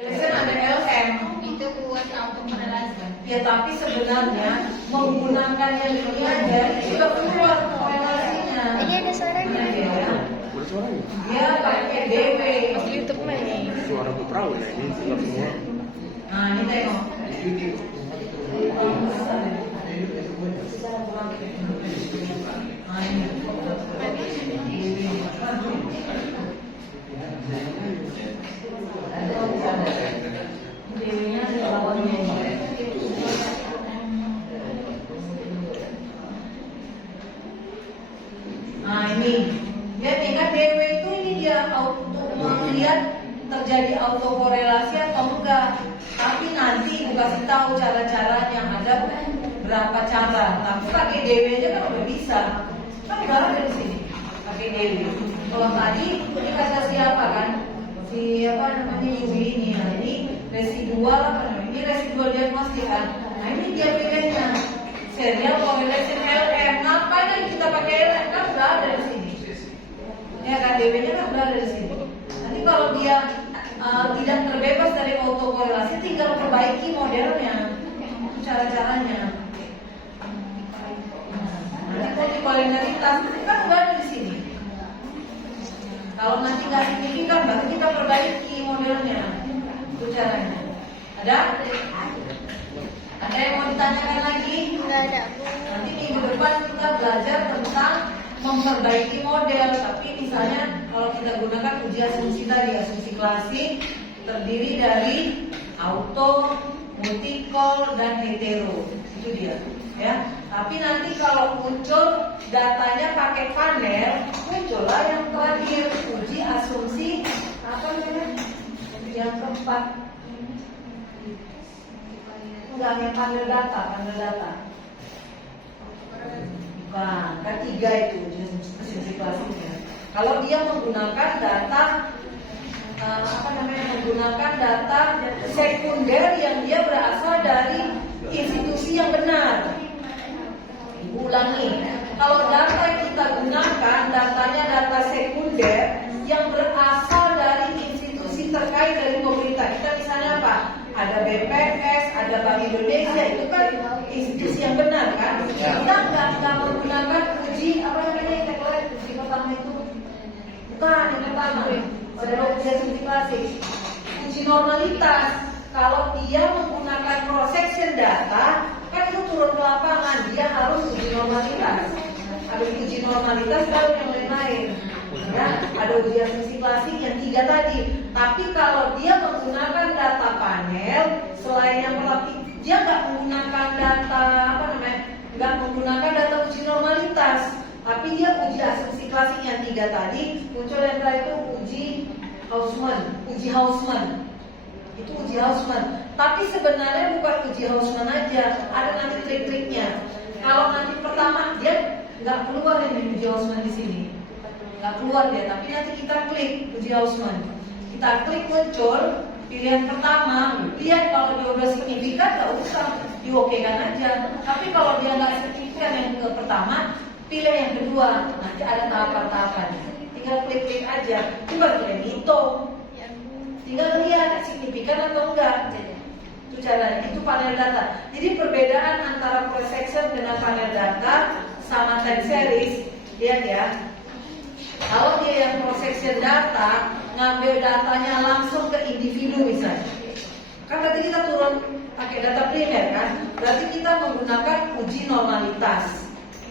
Biasanya ada LM Itu buat auto korelasi. ya, tapi sebenarnya menggunakan yang ini aja itu sudah keluar korelasinya. Ini ada suaranya. Ya. Ada suaranya. Dia pakai DW. YouTube mah ini. Suara putra ya ini gelap semua. Nah ini tengok. Nah ini. DW-nya di bawahnya ini. Nah ini, lihat nih kan DW itu ini dia untuk melihat terjadi autokorelasi atau enggak. Tapi nanti Ibu kasih tahu cara-caranya, ada berapa cara. Tapi pakai DW aja kan udah bisa. Kan udah ada di sini pakai DW. Kalau tadi ini kata siapa kan? Siapa namanya Yui ini. Nah ini residual apa namanya? Ini residual diagnostik kan. Nah ini dia bedanya. Serial correlation LM. Ngapain lagi kita pakai LM? Kan udah ada di sini. Ya kan DW-nya kan udah ada di sini. Nanti kalau dia tidak terbebas dari autokorelasi, tinggal perbaiki modelnya, cara-caranya. Nanti multikolinialitas kan udah ada di sini. Kalau nanti nggak signifikan, baru kita perbaiki modelnya. Itu caranya. Ada? Ada yang mau ditanyakan lagi? Enggak ada. Nanti minggu depan kita belajar tentang memperbaiki model. Tapi misalnya kalau kita gunakan uji asumsi tadi, asumsi klasik terdiri dari auto, multikol, dan hetero. Itu dia. Ya. Tapi nanti kalau muncul datanya pakai panel, muncullah yang terakhir uji asumsi apa namanya? Yang keempat. Enggak, yang panel data. Bukan, ketiga itu asumsi klasiknya. Kalau dia menggunakan data menggunakan data sekunder yang dia berasal dari institusi yang benar. Ulangi, kalau data yang kita gunakan datanya data sekunder yang berasal dari institusi terkait dari pemerintah. Kita misalnya apa? Ada BPS, ada Bank Indonesia, itu kan institusi yang benar kan? Kita nggak menggunakan uji uji pertama itu bukan yang pertama. Pada uji asumsi klasik, uji normalitas. Kalau dia menggunakan cross section data, kan itu turun ke lapangan, dia harus uji normalitas. Ada uji normalitas baru yang lain-lain. Ya, ada uji asumsi klasik yang 3 tadi. Tapi kalau dia menggunakan data panel, selain yang pertama, dia nggak menggunakan data nggak menggunakan data uji normalitas. Tapi dia uji asumsi klasik yang 3 tadi, muncul yang terakhir itu uji Hausman. Itu uji Hausman. Tapi sebenarnya bukan uji Hausman aja, ada nanti trik-triknya. Kalau nanti pertama dia nggak keluar ini uji Hausman di sini, nggak keluar dia. Tapi nanti kita klik uji Hausman, kita klik muncul pilihan pertama. Lihat kalau dia udah signifikan nggak usah diokekan aja. Tapi kalau dia nggak signifikan yang ke pertama, pilih yang kedua. Nanti ada tahapan-tahapan. Tinggal klik-klik aja. Coba kalian hitung. Tinggal lihat signifikan atau enggak. Itu caranya. Itu panel data. Jadi perbedaan antara cross section dengan panel data sama time series. Lihat ya. Kalau dia yang cross section data, ngambil datanya langsung ke individu misalnya. Kan berarti kita turun pakai data primer kan. Berarti kita menggunakan uji normalitas.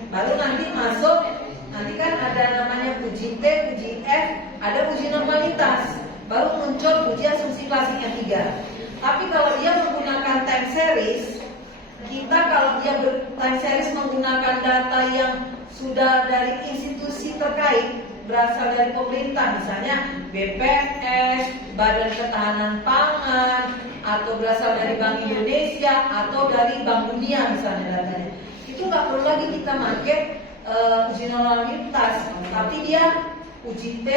Baru nanti masuk, nanti kan ada namanya uji T, uji F, ada uji normalitas. Baru muncul uji asumsi klasik yang 3. Tapi kalau dia menggunakan time series, kita kalau dia time series menggunakan data yang sudah dari institusi terkait, berasal dari pemerintah, misalnya BPS, Badan Ketahanan Pangan, atau berasal dari Bank Indonesia, atau dari Bank Dunia misalnya datanya. Itu nggak perlu lagi kita pakai uji normalitas, tapi dia uji T,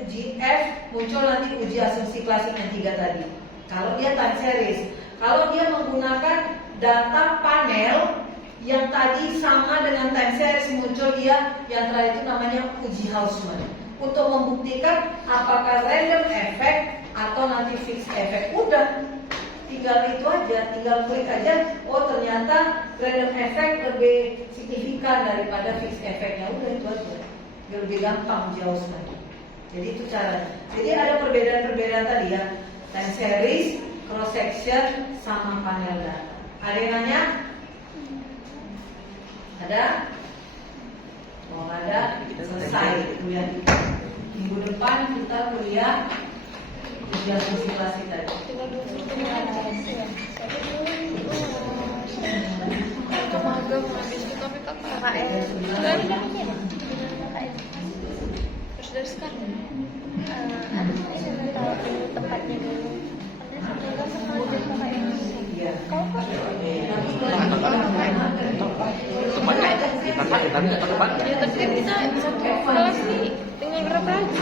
uji F, muncul nanti uji asumsi klasik yang 3 tadi. Kalau dia time series, kalau dia menggunakan data panel yang tadi sama dengan time series, muncul dia yang terakhir itu namanya uji Hausman. Untuk membuktikan apakah random effect atau nanti fix effect. Udah, tinggal itu aja, tinggal klik aja. Oh ternyata random effect lebih signifikan daripada fix effect-nya. Udah itu aja, biar lebih gampang jauhkan. Jadi itu cara. Jadi ada perbedaan-perbedaan tadi ya, time series, cross section, sama panel data. Ada yang nanya? Ada? Oh ada, selesai kuliah kita. Minggu depan kita kuliah ujian simulasi tadi. Itu magang habis itu tapi kan KKN. Terus dari sekarang tahu tempatnya dulu. Karena sekolah di KKN. Iya. Ya tapi kan kita satu kelas nih tinggal berapa lagi?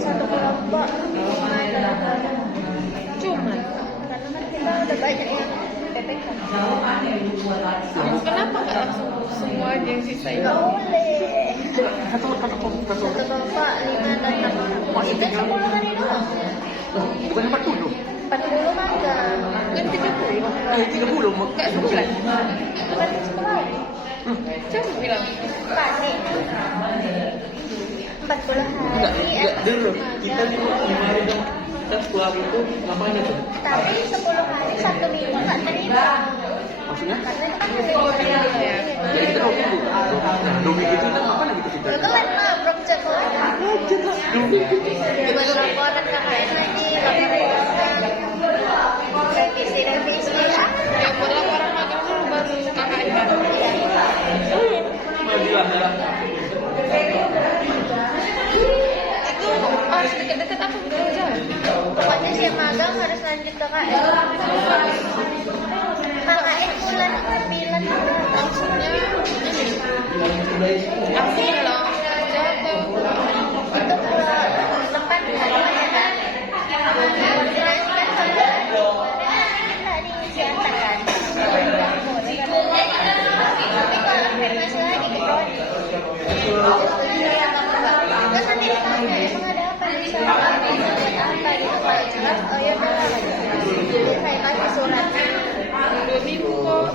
Satu kelompok. Cuman karena kan kita udah banyak yang PPK. Jawabannya itu buat lagi. Kenapa nggak langsung semua aja yang sisa itu? Nggak boleh. Satu kelompok 5 dan 6 orang. Itu 10 hari doang. Bukan 40. 40 magang. Kan 30. 30 Nggak sebulan. Bukan 10 hari. Siapa bilang? Panik. 40 hari. Dulu kita 5 hari dong. Kita 10 hari itu ngapain itu? Tapi 10 hari 1 minggu nggak terima. Maksudnya? Karena itu kan hari Ya. Ya kita 2 minggu. Nah 2 minggu itu kita ngapain gitu kita? itu kan mabrok sekolah. Cuma laporan KKN lagi, revisi ya. Ya buat laporan magang dulu baru KKN. Alhamdulillah. Itu harus deket-deket apa jauh? Pokoknya si magang harus lanjut KKN. KKN bulan 9 Maksudnya aku bilang jauh ke itu bulan depan katanya kan. Koordinasi kan sampai tadi siantar kan. Tapi kalau konfirmasi lagi ke Prodi. Terus nanti ditanya emang ada apa di sana? Buat apa gitu? Kalau jelas, oh ya udah lah. Jadi saya kasih suratnya. 2 minggu kok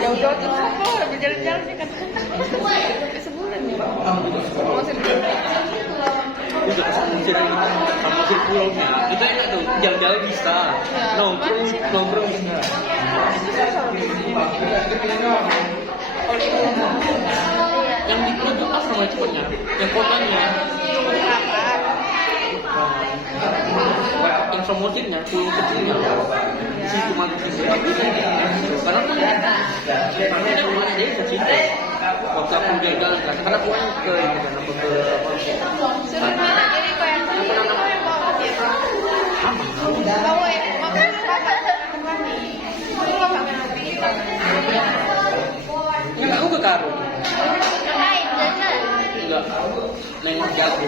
jauh-jauh terus kok udah berjalan-jalan ya kan sampai sebulan ya mau Udah kesamsir samsir pulaunya. Itu enak tuh, jalan-jalan bisa. Nongkrong bisa. Yang di pulau itu apa namanya cepatnya? Yang kotanya. Yang samosirnya, pulau kecilnya. Si cuma di situ. Karena tuh namanya cuma ada di situ. Waktu aku gagal kan, karena aku kan ke itu kan, aku ke sederhana jadi kau yang bawa dia bawa ya makanya enggak, aku ke Karo. Ngapain jalan? Enggak, nengok jago.